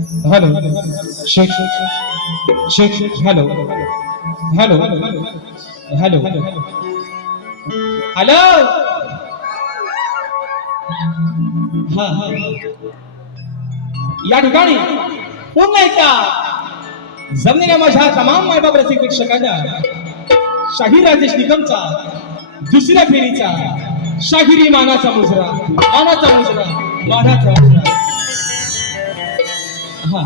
Hello. Shaikh Shaikh hello. Hello. Hello. Hello. हा या ठिकाणी पुन्हा एकदा जमलेल्या माझ्या तमाम मायबाप रसिक शिक्षकांना शाहीर राजेश निकमचा दुसऱ्या फेरीचा शाहिरी मानाचा मुजरा मानाचा मुजरा मानाचा मुजरा. हा.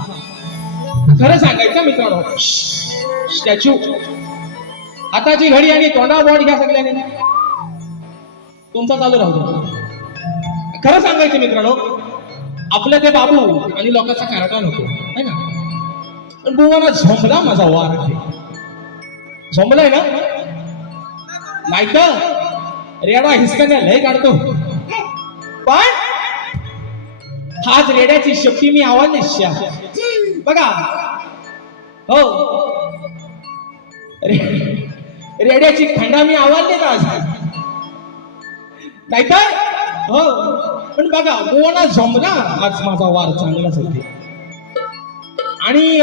खरं सांगायचं मित्रांनो? स्टॅच्यू. हाताची घडी आणि तोंडा बॉड घ्या सगळ्यांनी. तुमचा चालू राहू खरं सांगायचं मित्रांनो आपल्या ते बाबू आणि लोकांचा कारटा नको है ना? पण बुवाना झोंबला माझा वार झोंबलाय ना? नाही तर रेडा हिसकण्या लय काढतो. पण हाच रेड्याची शक्ती मी आवाज शा बघा. हो. रे- रेड्याची खंडा मी आवाज आज. नाही तर हो. पण बघा बुवाना जमला आज माझा वार चांगलाच होते. आणि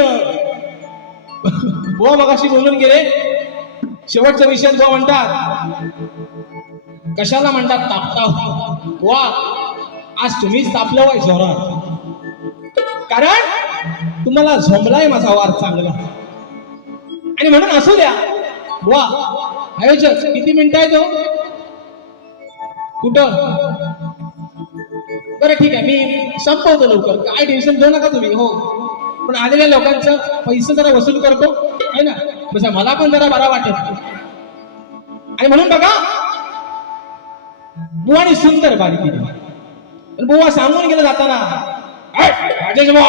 बुवा मगाशी बोलून गेले. शेवटचा विषय जो म्हणतात कशाला म्हणतात तापता हो? वा आज तुम्ही तापलं वाय झोरात कारण तुम्हाला झोंबलाय माझा वार चांगला. आणि म्हणून असू द्या. वा आयोजक किती मिनिटं आहे तो? कुठं? बरं ठीक आहे. मी संपवतो लवकर. काय टेन्शन घेऊ नका तुम्ही हो. पण आलेल्या लोकांचं पैसे जरा वसूल करतो. आहे ना? म्हणजे मला पण जरा बरा वाटेल. आणि म्हणून बघा बुवानी सुंदर बारी केली बुवा सांगून गेलं जाताना. राजेश बुवा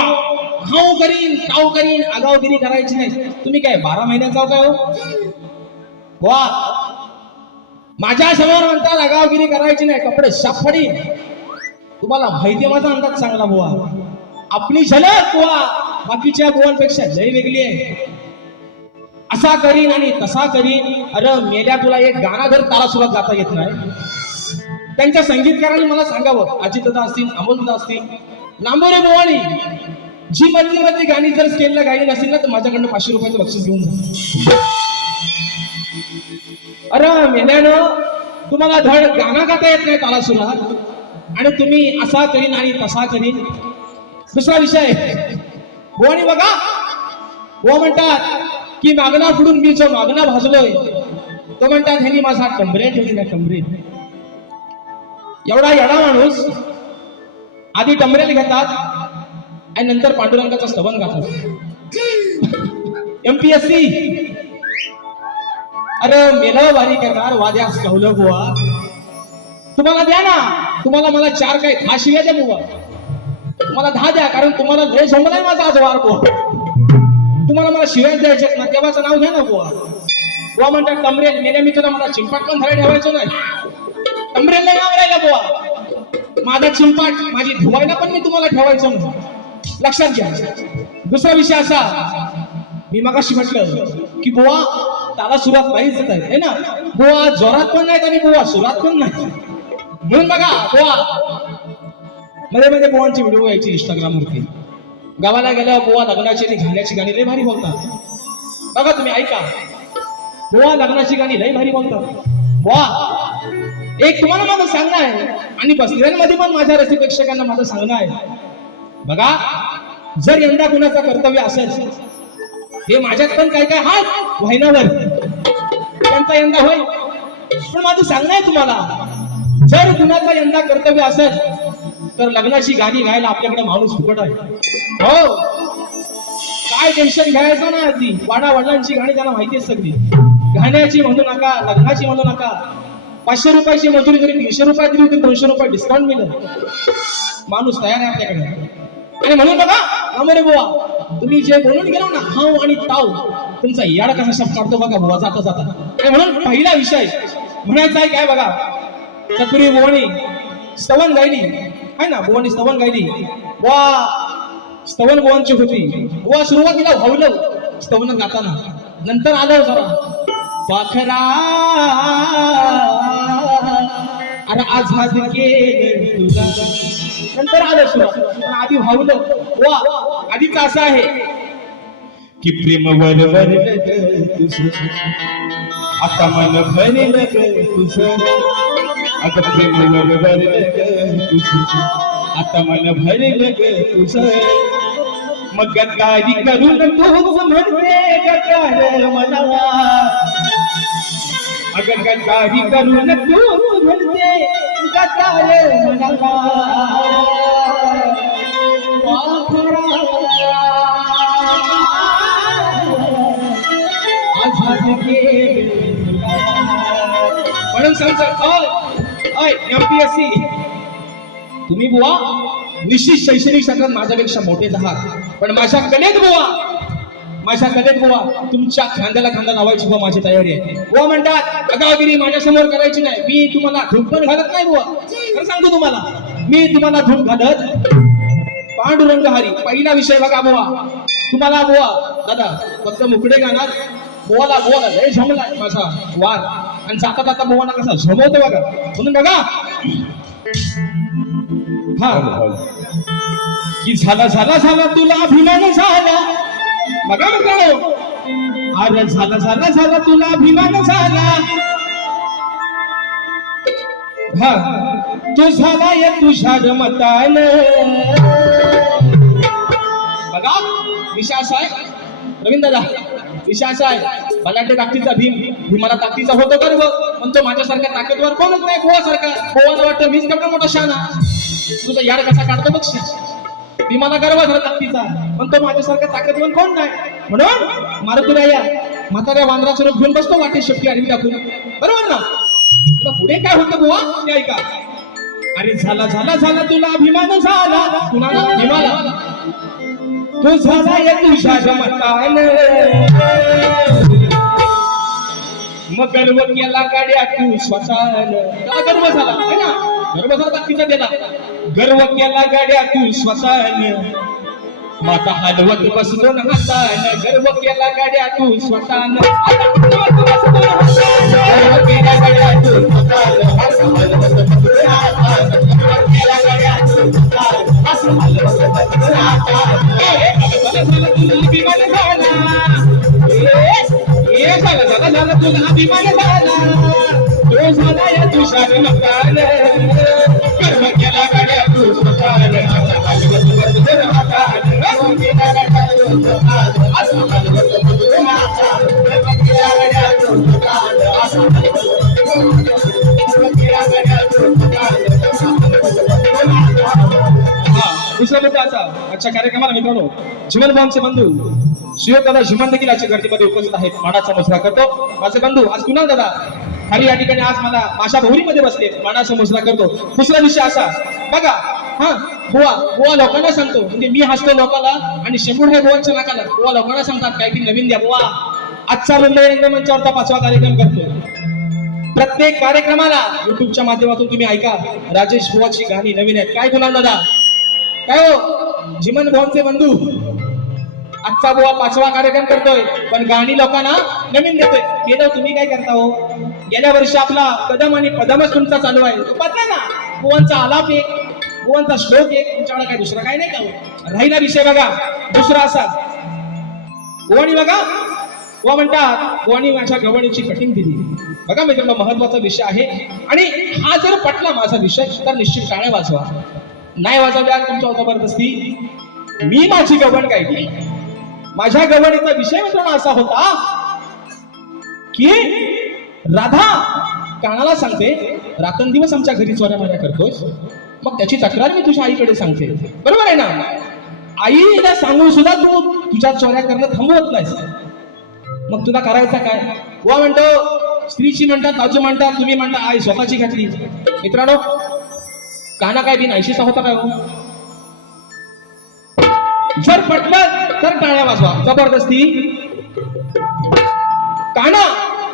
हाऊ करीन काऊ करीन आगावगिरी करायची नाही. तुम्ही काय बारा महिन्याचा काय हो? बुवा माझ्यासमोर म्हणतात आगावगिरी करायची नाही कपडे शाफडी तुम्हाला माहिती माझा अंदाज चांगला बुवा. आपली झलक बुवा बाकीच्या बुवांपेक्षा लय वेगळी आहे. असा करीन आणि तसा करीन. अरे मेल्या तुला एक गाणं जर तारा सुरुवात जाता येत नाही. त्यांच्या संगीतकारांनी मला सांगावं. अजितदा असतील अमोलदा असतील. लांबोरे बुवानी जी मधली मधली गाणी जर स्केलला गायली नसेल ना तर माझ्याकडनं पाचशे रुपयाचं बक्षीस घेऊन जा. अरे मेल्यानं तुम्हाला धड गाणं गाता येत नाही ताला सुरा आणि तुम्ही असा करीन आणि तसा करीन. दुसरा विषय. भोवाणी बघा. हो म्हणतात की मागणा फुडून मी जो मागणा भाजलोय तो म्हणतात ह्यांनी माझा कमरे ठेवली ना कमरे एवढा येडा माणूस आधी टमरेल घेतात आणि नंतर पांडुरंगाचं स्तवन गातात. एमपीएससी अरे मेला वारी करणार वाद्यास कवलं बुवा. तुम्हाला द्या ना. तुम्हाला मला चार काय दहा शिव्या द्या बुवा. तुम्हाला दहा द्या कारण तुम्हाला लय जमलाय माझा आज वार बुवा. तुम्हाला मला शिव्या द्यायच्यात ना देवाचं नाव घ्या ना बुवा. बुवा म्हणतात टमरेल मेल्या मी तुला मला चिंपाट पण धरा ठेवायचं नाही. अमरेला नाव राहिला बुवा. माझा चिंपाट माझी धुवायला पण मी तुम्हाला ठेवायचं नाही लक्षात घ्या. दुसरा विषय असा मी मगाशी म्हटलं की बुवा त्याला सुरात नाहीच येत आहे ना? बुवा जोरात पण नाहीत आणि बुवा सुरात पण नाही म्हणून बघा बुवा मध्ये मध्ये बुवांची व्हिडिओ यायची इंस्टाग्राम वरती गावाला गेल्यावर बुवा लग्नाची आणि घाण्याची गाणी लय भारी बोलतात. बघा तुम्ही ऐका. बुवा लग्नाची गाणी लय भारी बोलतात. बुवा एक तुम्हाला माझं सांगणं आहे. आणि बसलेल्यांमध्ये पण माझ्या रसिक प्रेक्षकांना माझं सांगणं आहे. बघा जर यंदा कुणाचं कर्तव्य असेल हे माझ्यात पण काय काय हात व्हायनावर त्यांचा यंदा होईल पण माझं सांगणं आहे तुम्हाला. जर कुणाचा यंदा कर्तव्य असेल तर लग्नाची गाणी गायला आपल्याकडे माणूस फुकट आहे. हो. काय टेन्शन घ्यायचं ना आधी. वाडा वडिलांची गाणी त्यांना माहिती आहे सगळी गाण्याची म्हणू नका लग्नाची म्हणू नका. पाचशे रुपयाची मजुरी जरी तीनशे रुपये दिली तरी दोनशे रुपये डिस्काउंट मिळेल. माणूस तयार आहे आपल्याकडे. आणि म्हणून बघा अमरे बुवा तुम्ही जे बोलून गेलो ना हाव आणि ताव तुमचा याड कसा शब्द काढतो बघा बुवा जाता जाता. आणि म्हणून पहिला विषय म्हणायचा आहे काय बघा चतुरी बोवणी स्तवन गायली. आहे ना बोवणी स्तवन गायली. वा स्तवन बोवांची होती. बुवा सुरुवातीला भावलं स्तवन गाताना. नंतर आलं जरा. पाखरा. अरे आझाद केलं तुला नंतर आलं सुरू आधी भावलं वा आधीच असं आहे. की प्रेम वर वर आता मन भरेल तुझं. आता प्रेम वर वर आता मन भरेल तुझं. मग गद्दारी करून तू म्हणते गद्दार मनावा अगं गद्दारी करून तू म्हणते. गद्दार मनाला. म्हणून सांगतात अय एमपीएससी तुम्ही बुवा निश्चित शैक्षणिक क्षेत्रात माझ्यापेक्षा मोठेच आहात. पण माझ्या कलेत बुवा. माझ्या कलेत बुवा तुमच्या खांद्याला खांदा लावायची बुवा माझी तयारी आहे. बुवा म्हणतात अगावगिरी माझ्यासमोर करायची नाही. मी तुम्हाला धूप पण घालत नाही बुवा. खरं सांगतो तुम्हाला मी तुम्हाला धूप घालत पांडुरंग हरी पहिला विषय बघा बुवा. तुम्हाला बुवा दादा फक्त मुकडे गाणार बुवाला बुवाला लय झमलाय माझा वार. आणि जाता जाता बुवाला कसा झमवतो बघा. म्हणून बघा. हा. की झाला झाला झाला तुला अभिमान झाला. बघा मित्रांनो. अरे झाला झाला झाला तुला अभिमान झाला. हा. तू झाला या तुषार मतान. बघा विशास आहे रवींद्र विशास आहे बलाढ्य ताकदीचा भीम. भीमाला ताकदीचा होतो गर्व. पण तो म्हणतो माझ्यासारख्या ताकदवर कोणच नाही गोवासारखा गोवाला वाटतं मीच केवढा मोठा शाना तुझा याड कसा काढतो बघ भीमाला गर्व झाला ताकदीचा. पण तो माझ्यासारखा ताकदवान कोण नाही? म्हणून मारुतीराया म्हाताऱ्या वांद्राचं रूप घेऊन बसतो वाटे शेपटी आडवी टाकून. बरोबर ना? पुढे काय होतं बुवा? ते ऐका. अरे झाला झाला झाला तुला अभिमान झाला. कुणाला भीमाला तू झाला या तुझ्या जमतान मग गर्व केला गाड्या तू स्वतः त्याला गर्व झाला है ना? गर्व झाला बाकीचा गेला गर्व केला गाड्या तू स्वतः माता हलवत बसतो न हातान गर्व केला गाड्या तू स्वतःन हलवत बसतो गर्व केला गाड्या तू झाला. तुला अभिमान झाला. तो झाला या तुषार मकान दुसरा मुद्दा असा आजच्या कार्यक्रमाला मित्रांनो जीवन भाऊचे बंधू शिव दादा जीवन देखील आजच्या गर्दीमध्ये उपस्थित आहेत. मानाचा मुसरा करतो. माझे बंधू आज कुणाल दादा? हरी या ठिकाणी आज मला माशा भोवरीमध्ये बसले. मानाचा मुसरा करतो. दुसरा विषय असा. बघा हा बुवा बुवा लोकांना सांगतो. म्हणजे मी हसतो लोकांना आणि शंभर हे बुवांच्या नाकाला बुवा लोकांना सांगतात काहीतरी नवीन द्या. बुवा आजचा मुंबई रंगमंचावरचा पाचवा कार्यक्रम करतोय. प्रत्येक कार्यक्रमाला युट्यूबच्या माध्यमातून तुम्ही ऐका. राजेश बुवाची गाणी नवीन आहेत. काय कुणाल दादा? काय हो? जिमन भाऊंचे बंधू. आजचा बुवा पाचवा कार्यक्रम करतोय. पण गाणी लोकांना नवीन देतोय. गेलो तुम्ही काय करता हो? गेल्या वर्षी आपला कदम आणि पदमच तुमचा चालू आहे. तो पत्ता ना. बुवांचा आलाप एक. बुवांचा श्लोक एक तुमच्याकडे काय दुसरा काय नाही का हो? राहिला विषय बघा दुसरा असा. बुवानी बघा. बुवा म्हणतात बुवानी माझ्या गवणीची कठीण दिली. बघा मित्रांनो महत्त्वाचा विषय आहे. आणि हा जर पटला माझा विषय तर निश्चित टाळ्या वाजवा. नाही वाजवल्या तुमच्या जबरदस्ती मी माझी गवण गायली. माझ्या गवणीचा विषय मित्रांनो असा होता की राधा कानाला सांगते रात्रंदिवस आमच्या घरी चोऱ्या माऱ्या करतोय मग त्याची तक्रार मी तुझ्या आईकडे सांगते. बरोबर आहे ना? आईला सांगून सुद्धा तू तुझ्या चोऱ्या करणं थांबवत नाहीस. मग तुला करायचं काय? वा म्हणतो स्त्रीची म्हणतात बाजू म्हणतात तुम्ही म्हणता आई स्वतःची घातली मित्रांनो काना काय बिन ऐंशीचा होता काय हो? जर पटलं तर टाळ्या वाजवा. जबरदस्ती. काना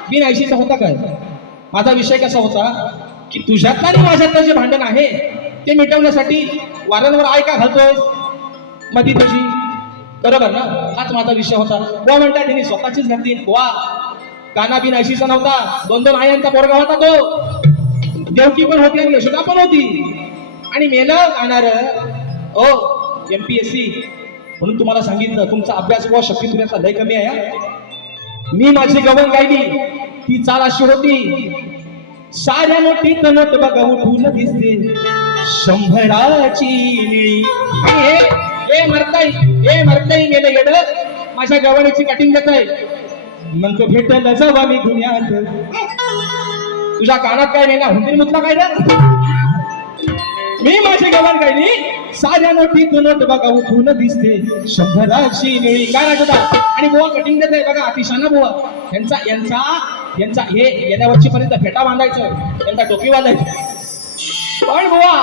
बिन ऐंशीचा होता काय? माझा विषय कसा होता? की तुझ्यातला आणि माझ्यातलं जे भांडण आहे ते मिटवण्यासाठी वारंवार आय का घालतोय मधी तशी. बरोबर ना? हाच माझा विषय होता. बुवा म्हणतात त्यांनी स्वतःचीच घातली. बुवा काना बिन अशीचा नव्हता. दोन दोन आयांचा पोरगा होता तो. देवकी पण होती आणि यशोदा पण होती. आणि मेलं गाणार. ओ हो, एमपीएससी म्हणून तुम्हाला सांगितलं तुमचा अभ्यास व शक्ती तुमचा लय कमी आहे मी माझी गवण गायली. ती चाल अशी होती. साऱ्या मोठी नोट बघा उठून दिसते. शंभराची निळी. आणि हे हे मरताई हे मरताई गेलं येड. माझ्या गवणीची कटिंग देत आहे. मग तो भेटल जावा मी गुन्ह्यात. तुझ्या कानात काय नाही ना? हुंदीर मुतला काय रे मी माझी काय नाही? साध्या नोटी तू नोट बघा उठून दिसते. शंभराची निळी. काय राजदा आणि बुवा कटिंग देत आहे बघा अतिशाना बुवा. यांचा यांचा यांचा हे येण्या वर्षीपर्यंत फेटा बांधायचं. यांचा टोपी बांधायचं. पण बुवा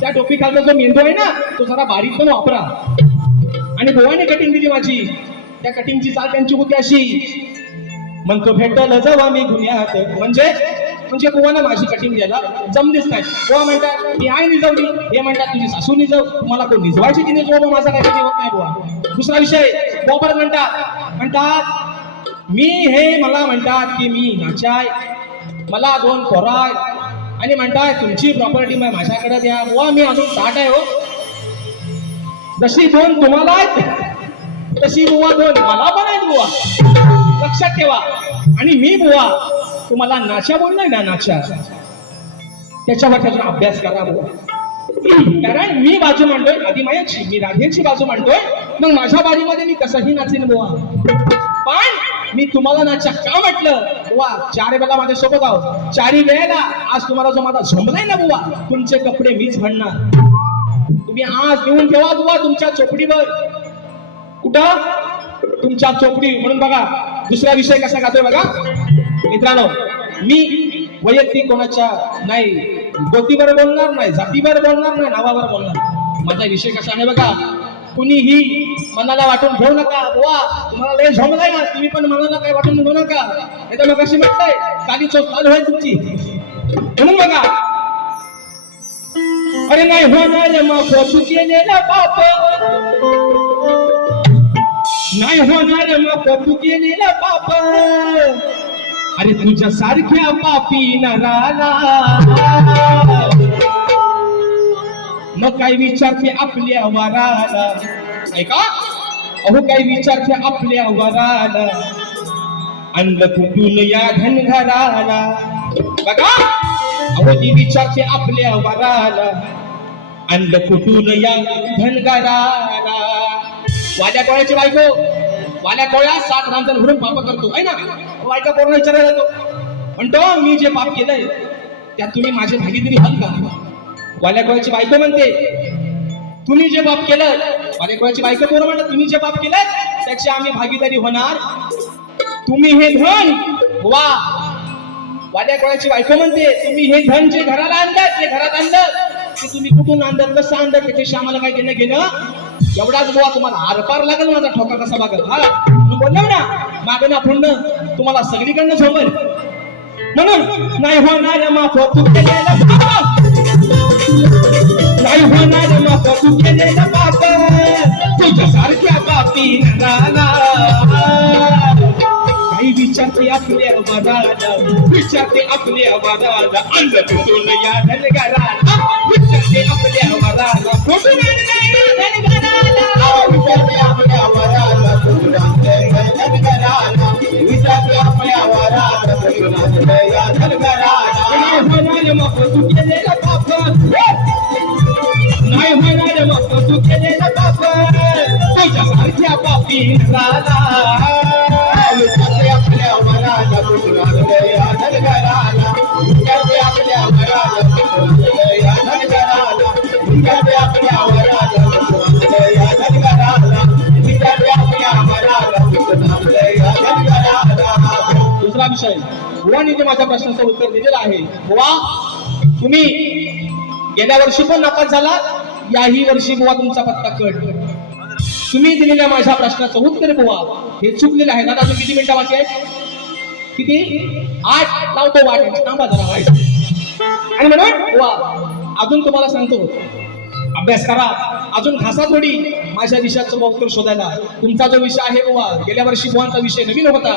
त्या टोपी खालचा जो मेंदू आहे ना तो जरा बारीक पण वापरा. आणि बुवाने कटिंग दिली माझी. त्या कटिंगची चाल त्यांची होती अशी. म्हणतो भेटल जावा मी गुन्ह्यात. म्हणजे म्हणजे बुवानं माझी कटिंग द्यायला जमलीच नाही. बुवा म्हणतात मी आहे निजवली. हे म्हणतात तुझी सासू निजव. मला कोण निजवायची की निजव? माझा काही होत नाही बुवा. दुसरा विषय गोबर म्हणतात म्हणतात मी हे मला म्हणतात की मी नाचाय. मला दोन पोराय आणि म्हणताय तुमची प्रॉपर्टी माझ्याकडे द्या. बुवा मी अजून साठ आहे हो. जशी दोन तुम्हाला आहेत तशी बुवा दोन मला पण आहेत बुवा. लक्षात ठेवा. आणि मी बुवा तुम्हाला नाशा बोलणार ना नाशा त्याच्यावर त्याचा अभ्यास करा बुवा. कारण मी बाजू मांडतोय आदिमायाची मी राधेची बाजू मांडतोय. मग माझ्या बाजूमध्ये मी कसंही नाचेन बुवा. पण मी तुम्हाला नाचा का म्हटलं बुवा चार वेळा माझ्या सोबत आहो चारी वेळेला आज तुम्हाला जो माझा झोंबलाय ना बुवा तुमचे कपडे मीच म्हणणार तुम्ही आज घेऊन ठेवा बुवा तुमच्या चोपडीवर. कुठं? तुमच्या चोपडी म्हणून बघा दुसरा विषय कसा गातोय बघा. मित्रांनो मी वैयक्तिक कोणाच्या नाही गोतीवर बोलणार नाही जातीवर बोलणार नाही नावावर बोलणार माझा विषय कसा आहे बघा. कुणीही मनाला वाटून घेऊ नका. बुवा तुम्हाला लय झोमलाय ना तुम्ही पण मनाला काय वाटून घेऊ नका. नाही तर मग कशी म्हणताय काली चोच चालू आहे तुमची. म्हणून बघा. अरे नाही होणार मग तू केलेला पाप. नाही होणार मग तू केलेला पाप. अरे तुझ्या सारख्या पापी नराला. मग काय विचारते आपल्या वराला? ऐका. अहो काय विचारते आपल्या वराला? अंड फुटून या घनघराला? बघा. अहो ती विचारते आपल्या वराला. अंड फुटून या घनघराला? वाल्या कोळ्याची बायको. वाल्या कोळ्या सात रामजण भरून पाप करतो. आहे ना? बायका कोरोना विचारायला जातो. म्हणतो मी जे पाप केलंय त्यात तुम्ही माझे भागीदारी हल का वाल्याकोळ्याची बायको म्हणते. तुम्ही जे बाप केलं वाल्याकोळ्याची बायको कोण म्हणतात तुम्ही जे बाप केलं त्याची आम्ही भागीदारी होणार. तुम्ही हे धन वा. वाल्याकोळ्याची बायको म्हणते तुम्ही हे धन जे घराला आणलं ते घरात आणलं. ते तुम्ही कुठून आणलं कसं आणलं त्याच्याशी आम्हाला काय घेणं घेणं? एवढाच बुवा तुम्हाला आरपार लागेल माझा ठोका कसा लागेल हा? मी बोललो ना मागं ना फोन तुम्हाला सगळीकडनं झोपल म्हणून नाही होणार माफ तू नाही होणार माफ तू केलेला बाप तुझ्या सारख्या पापी काही विचारते आपल्या वराला विचारते आपल्या वराला अंग कुठून या धनगराला. विचारते आपल्या वराला कुठून विचारते आपल्या धनगराला? विचारते आपल्या या धनगराला? होणार तू पाप. नाही होणार माफ तू केलेला पाप तुझ्या सारख्या पापी राला आपल्या वराला कुणाचं आपल्या आपल्या दुसरा विषय. बुवानी जे माझ्या प्रश्नाचं उत्तर दिलेलं आहे. बुवा तुम्ही गेल्या वर्षी पण नापास झाला याही वर्षी बुवा तुमचा पत्ता कट. तुम्ही दिलेल्या माझ्या प्रश्नाचं उत्तर बुवा. हे चुकलेलं आहे. दादा किती मिनिटं बाकी आहे किती? आठ. लावतो वाट. थांबा जरा आणि म्हणून बुवा अजून तुम्हाला सांगतो. अभ्यास करा. अजून घासा थोडी. माझ्या विषयाचं उत्तर शोधायला. तुमचा जो विषय आहे बुवा गेल्या वर्षी बुवांचा विषय नवीन होता.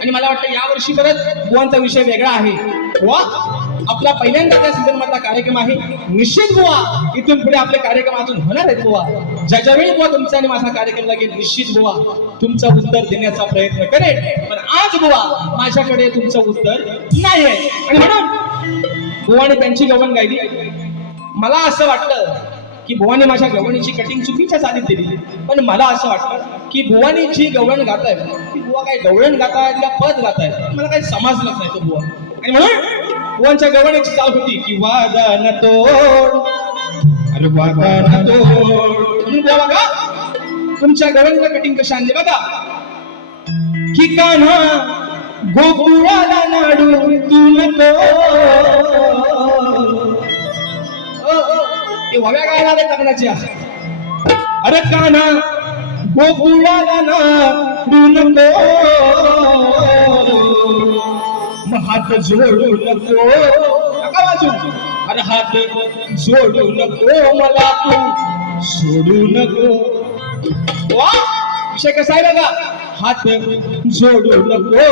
आणि मला वाटतं या वर्षी परत बुवांचा विषय वेगळा आहे. बुवा आपला पहिल्यांदा त्या सीझन मधला कार्यक्रम आहे. निश्चित बुवा इथून पुढे आपले कार्यक्रम अजून होणार आहेत बुवा. ज्याच्या वेळी बुवा तुमचा आणि माझा कार्यक्रम लागेल निश्चित बुवा तुमचं उत्तर देण्याचा प्रयत्न करेल पण आज बुवा माझ्याकडे तुमचं उत्तर नाही आहे आणि म्हणून बुवाने त्यांची गवण गायली. मला असं वाटलं की बुवाने माझ्या गवणीची कटिंग चुकीच्या चालीत दिली. पण मला असं वाटलं की बुवानी जी गवळण गात आहे ती बुवा काय गवळण गात आहे पद गात आहे मला काही समजलंच नाही तो बुवा. आणि म्हणून बुवांच्या गवण्याची चाल होती की वादा न तोड. अरे वादन तोड. म्हणून बघा तुमच्या गवणीचं कटिंग कशी आणले बघा. की कान्हा गोपुराला नाडू तू नको. ते वव्या गायला रे लग्नाच्या. अरे काना गोपुराला नाडू नको. मग हात जोडू नको. नका अरे हात जोडू नको मला तू. सोडू नको. वा विषय कसा आहे बघा? हात जोडू नको.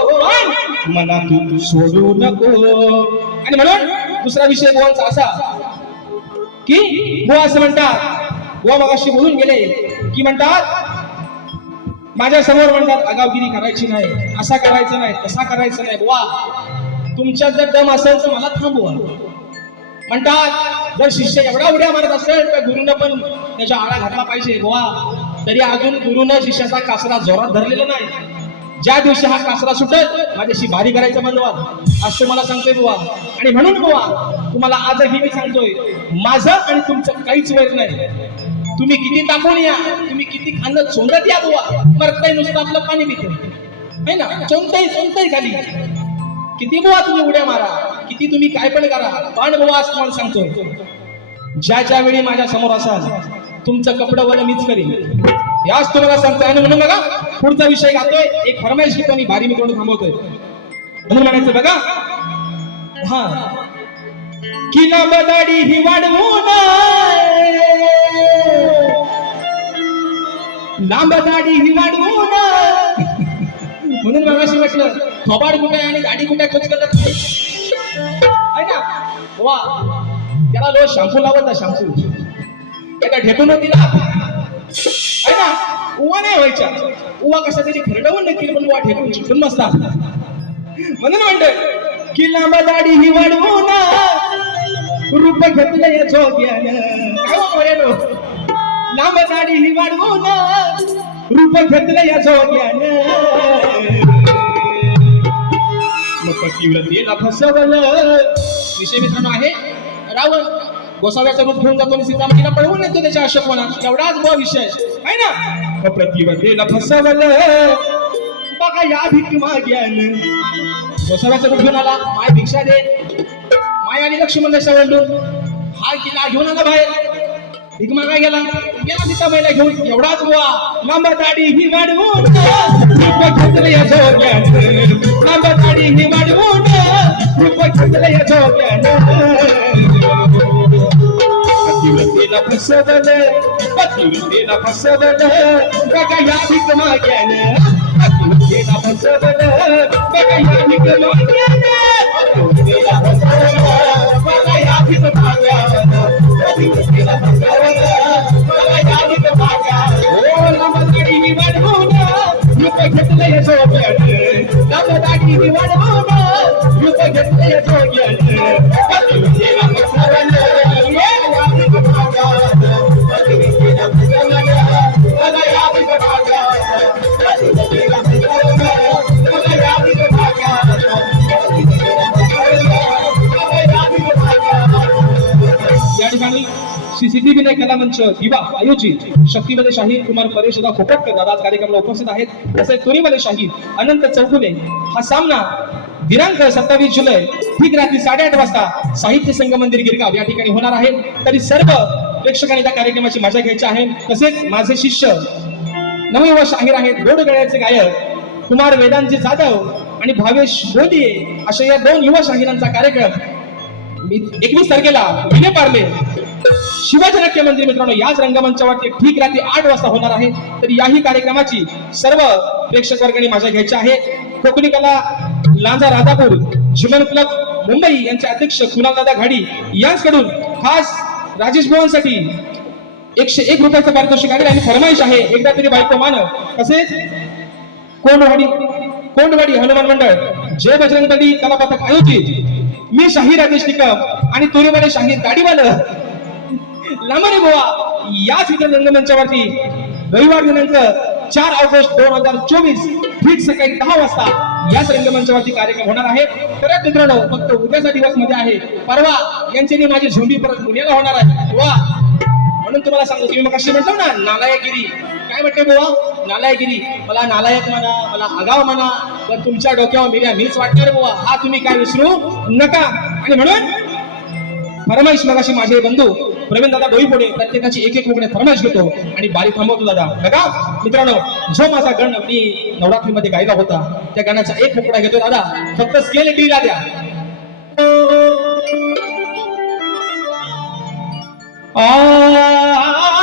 मला तू सोडू नको. आणि म्हणून दुसरा विषय बोलचा असा की हो असं म्हणतात. बुवा मगाशी बोलून गेले की म्हणतात माझ्यासमोर म्हणतात आगावगिरी करायची नाही. असा करायचं नाही तसा करायचं नाही. वा तुमच्यात जर दम असेल तर मला थांबवा. म्हणतात जर शिष्य एवढा उड्या मारत असेल तर गुरुनं पण त्याच्या आळा घातला पाहिजे. वा तरी अजून गुरुनं शिष्याचा कासरा जोरात धरलेला नाही. ज्या दिवशी हा कासरा सुटत माझ्याशी भारी करायचं बंद असं आज तुम्हाला सांगतोय बुवा. आणि म्हणून बुवा तुम्हाला आजही मी सांगतोय माझं आणि तुमचं काहीच वेळ नाही. तुम्ही किती तापून या तुम्ही किती खाल्लं चोंदत या बुवा. मरताय नुसतं आपलं पाणी पितं आहे ना? चोंदताही चोंदताही खाली. किती बुवा तुम्ही उड्या मारा? किती तुम्ही काय पण करा. पण बुवा असं तुम्हाला सांगतो ज्या ज्या वेळी माझ्यासमोर असाल तुमचं कपडं वर मीच करीन. याच तुम्हाला सांगतोय. आणि म्हणून बघा पुढचा विषय घातोय. एक फरमाईश घेतो आणि भारी मी तोंड थांबवतोय. म्हणून म्हणायचं बघा. हा. की लांब दाढी ही वाढवून लांब दाडी ही वाढवून म्हणून मगाशी म्हटलं थोबाड कुठे आहे आणि गाडी कुठे खच करत आहे ना? वा. त्याला लो शॅम्पू लावत ना शॅम्पू त्याला ढेकून दिला. आहे ना? उवा नाही व्हायच्या. उवा कशा त्याची खरडवून नक्की पण उवा ठेकून चिकून बसतात. म्हणून म्हणत की लांब दाढी ही ना. रूप घेतलं या जोग्यानं हो, लांब दाढी ही ना. रूप घेतलं या जोग्यानं. मग पतिव्रतेला फसवलं विषय मित्रांनो आहे रावण गोसाव्याचं रूप घेऊन जातो आणि सीतामातीला पळवून येतो त्याच्या अशोकवनात एवढाच बुवा विषय. आहे ना? प्रतिवतेला फसवलं बघा या भीक माग्यान. गोसाव्याचं रूप घेऊन आला. माय भिक्षा दे. माय आणि लक्ष्मण दशावंडून हा किल्ला घेऊन आला बाहेर. भीक काय गेला. गेला तिचा महिला घेऊन. एवढाच बुवा लांब दाढी ही वाढवून. रूप घेतलं या जोग्यानं लांब दाढी ही वाढवून. रूप घेतलं या जोग्यानं फसवलं. पतिव्रतेला फसवलं. बघा या भीक गेलं पतिव्रतेला फसवलं. बघा या भीक गेलं पतिव्रतेला फसवलं. बघा या भीक गेलं घेतलं या जोग्यानं लांबदाढी ही वाढवून रूप घेतलं या सीसीटीव्ही नाही कला मंच. दिवा आयोजित. शक्तीमध्ये शाहीर कुमार परेश सुद्धा खोपटकर दादा आज कार्यक्रमाला उपस्थित आहेत. तसेच तुरीमध्ये शाहीर अनंत चौगुले. हा सामना दिनांक सत्तावीस जुलै ठीक रात्री साडेआठ वाजता साहित्य संघ मंदिर गिरगाव या ठिकाणी होणार आहे. तरी सर्व प्रेक्षकांनी त्या कार्यक्रमाची मजा घ्यायची आहे. तसेच माझे शिष्य नवयुवा शाहीर आहेत गोड गळ्याचे गायक कुमार वेदांती जाधव आणि भावेश बोधिये अशा या दोन युवा शाहिरांचा कार्यक्रम. एकवीस तारखेला विले पार्ले. शिवाजी नाट्य मंदिर मित्रांनो याच रंगमंचावरती ठीक रात्री आठ वाजता होणार आहे. तर याही कार्यक्रमाची सर्व प्रेक्षक वर्गणी माझ्या घ्यायची आहे कोकणी कला लांजा राधापूर जीवन क्लब मुंबई यांचे अध्यक्ष कुणालदादा घाडी यांच्याकडून खास राजेश भावांसाठी एकशे एक रुपयाचं पारितोषिक आहे आणि फरमाईश आहे. एकदा तरी बायको मान. तसेच कोंडवाडी कोंडवाडी हनुमान मंडळ जय बजरंगबली कला पथक आयोजित मी शाहीर राजेश निकम आणि तुरीमध्ये शाहीर गाडीवालं लांबरे गोवा याच चित्र रंगमंचावरती रविवार दिनांक चार ऑगस्ट दोन हजार चोवीस ठीक सकाळी दहा वाजता याच रंगमंचावरती कार्यक्रम होणार आहे. तर मित्रांनो फक्त उद्याचा दिवसमध्ये आहे. परवा यांच्यानी माझी झोंबी परत पुण्याला होणार आहे. वा म्हणून तुम्हाला सांगतो तुम्ही मग म्हणतो ना नालायगिरी काय म्हणते बुवा? नालायगिरी मला नालायक म्हणा मला आगाव म्हणा पण तुमच्या डोक्यावर मिऱ्या मीच वाटणार बुवा. हा तुम्ही काय विसरू नका. आणि म्हणून फरमाईश मगाशी माझे बंधू प्रवीण दादा डोईपुढे प्रत्येकाची एक एक मुकडे फरमाईश घेतो आणि बारी थांबवतो दादा. बघा मित्रांनो जो माझा गण मी नवरात्रीमध्ये गायला होता त्या गाण्याचा एक मुकडा घेतो दादा. फक्त स्केल डीला द्या. आ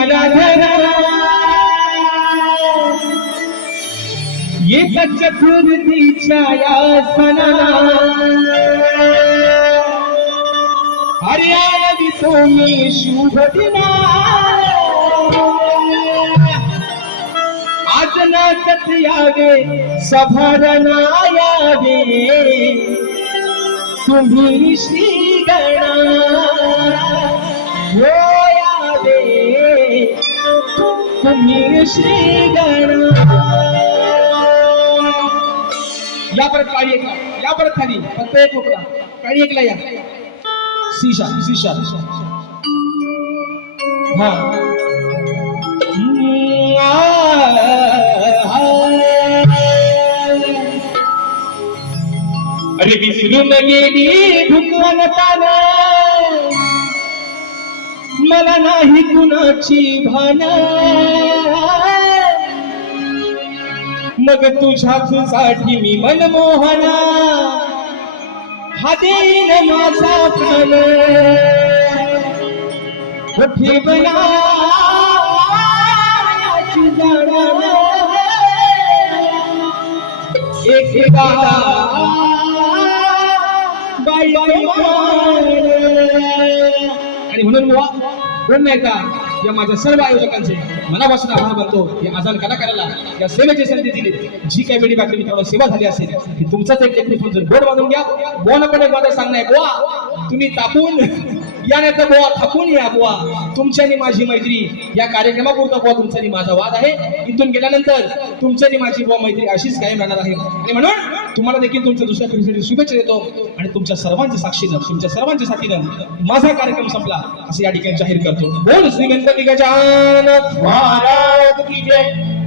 आराधना येता चतुर्थीच्या या सणाला. अरे शुभ दिना. आज नाचत यावे सभारणा यावे तुम्ही श्री तुम्ही श्री या परत काळी एकला या परत खाली. फक्त एक मुकडा काळी एकला या. सीशा सीशा. हा. अरे विसरून गेली भुकवनतान मला नाही कुणाची भाना. मग तुझ्यासाठी मी मनमोहना. हा देईन माझा प्राण. कुठे बनाची जाणार एकदा बाई बाई आणि म्हणून बुवा पुन्हा या माझ्या सर्व आयोजकांचे मनापासून आभार मानतो. या आजान कलाकाराला या सेवेची संधी दिली. जी काही वेळी बाकी मित्रांनो सेवा झाली असेल की तुमचाच एक टेक्निक जर बोर्ड बांधून घ्या. बोन पण एक माझं सांगणं आहे बुवा तुम्ही तापून या नाही तर बुवा थकून या बुवा. तुमच्यानी माझी मैत्री या कार्यक्रमापुरता बुवा तुमचा माझा वाद आहे. इथून गेल्यानंतर तुमच्यानी माझी बुवा मैत्री अशीच कायम राहणार आहे. आणि म्हणून तुम्हाला देखील तुमच्या दुसऱ्या पिढीसाठी शुभेच्छा देतो आणि तुमच्या सर्वांच्या साक्षीनं तुमच्या सर्वांच्या साथीनं माझा कार्यक्रम संपला. असं या ठिकाणी जाहीर करतो. बोल श्री गणपती गजान महाराज की जय.